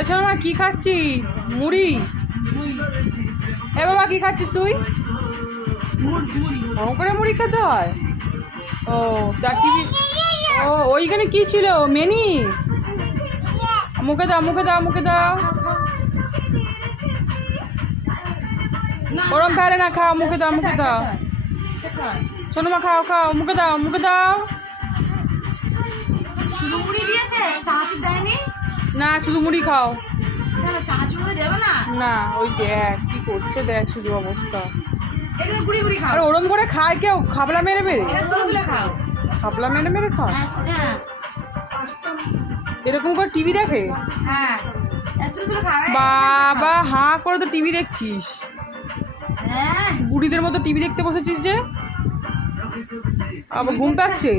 এছাড়া মা কি খাচ্ছিস? মুড়ি? এ বাবা কি খাচ্ছিস তুই? ওরকম করে মুড়ি খেতে হয়? ও তার টিভি। ও ওইখানে কি ছিল? মেনি? মুখে দাও, মুখে দাও, মুখে দাও। ওরম ফেলে না, খাও, মুখে দাও, মুখে দাও। শোনো মা, খাও খাও, মুখে দাও, মুখে দাও। না শুধু মুড়ি খাও। না ওই দেখ কি করছে, দেখ শুধু অবস্থা। আর ওরম করে খায় কেউ? খাবলা মেরে মেরে, খাবলা মেরে মেরে খাও। এরকম করে টিভি দেখে? বাবা হাঁ করে তো টিভি দেখছিস, বুড়িদের মতো টিভি দেখতে বসেছিস যে। আবার ঘুম পাচ্ছে।